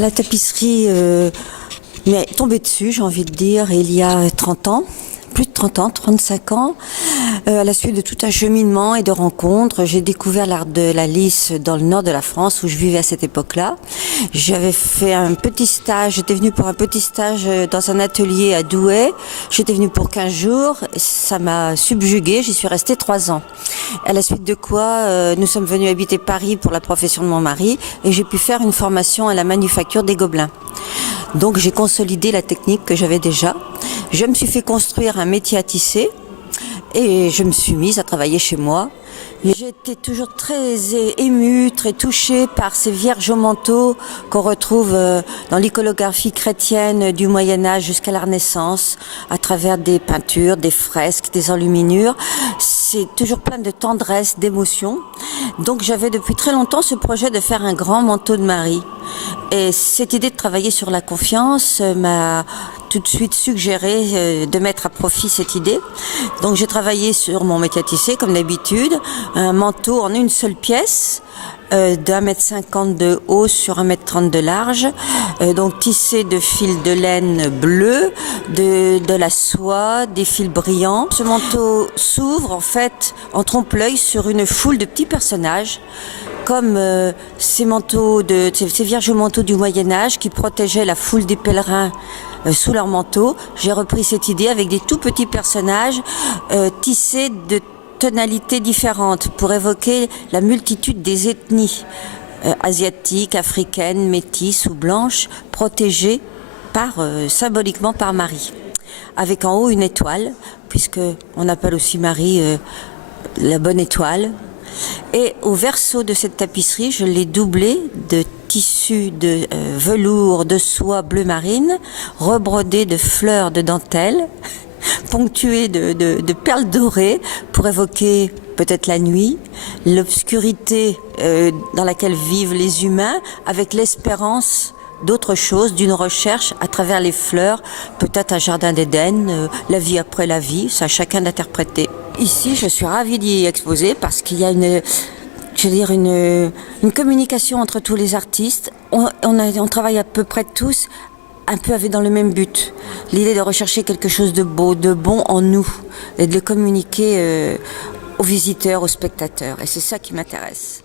La tapisserie m'est tombée dessus, j'ai envie de dire, il y a 30 ans. Plus de 30 ans, 35 ans, à la suite de tout un cheminement et de rencontres, j'ai découvert l'art de la lisse dans le nord de la France où je vivais à cette époque-là. J'avais fait un petit stage, j'étais venue pour un petit stage dans un atelier à Douai. J'étais venue pour 15 jours, ça m'a subjuguée, j'y suis restée 3 ans. À la suite de quoi, nous sommes venus habiter Paris pour la profession de mon mari et j'ai pu faire une formation à la manufacture des Gobelins. Donc j'ai consolidé la technique que j'avais déjà. Je me suis fait construire un métier à tisser et je me suis mise à travailler chez moi. Mais j'ai été toujours très émue, très touchée par ces vierges au manteau qu'on retrouve dans l'iconographie chrétienne du Moyen-Âge jusqu'à la Renaissance, à travers des peintures, des fresques, des enluminures. C'est toujours plein de tendresse, d'émotion. Donc j'avais depuis très longtemps ce projet de faire un grand manteau de Marie. Et cette idée de travailler sur la confiance m'a tout de suite suggéré de mettre à profit cette idée. Donc j'ai travaillé sur mon métier à tisser comme d'habitude, un manteau en une seule pièce, d'1,50 m de haut sur 1,30 m de large, donc tissé de fils de laine bleu, de la soie, des fils brillants. Ce manteau s'ouvre en fait en trompe-l'œil sur une foule de petits personnages, comme ces vierges manteaux du Moyen-Âge qui protégeaient la foule des pèlerins sous leur manteau. J'ai repris cette idée avec des tout petits personnages tissés de tonalités différentes pour évoquer la multitude des ethnies asiatiques, africaines, métisses ou blanches, protégées symboliquement par Marie. Avec en haut une étoile, puisque on appelle aussi Marie la bonne étoile. Et au verso de cette tapisserie, je l'ai doublée de tissu de velours de soie bleu marine, rebrodé de fleurs de dentelle, ponctué de perles dorées pour évoquer peut-être la nuit, l'obscurité dans laquelle vivent les humains, avec l'espérance d'autre chose, d'une recherche à travers les fleurs, peut-être un jardin d'Éden, la vie après la vie, ça à chacun d'interpréter. Ici, je suis ravie d'y exposer parce qu'il y a une communication entre tous les artistes. On travaille à peu près tous un peu dans le même but. L'idée de rechercher quelque chose de beau, de bon en nous et de le communiquer aux visiteurs, aux spectateurs. Et c'est ça qui m'intéresse.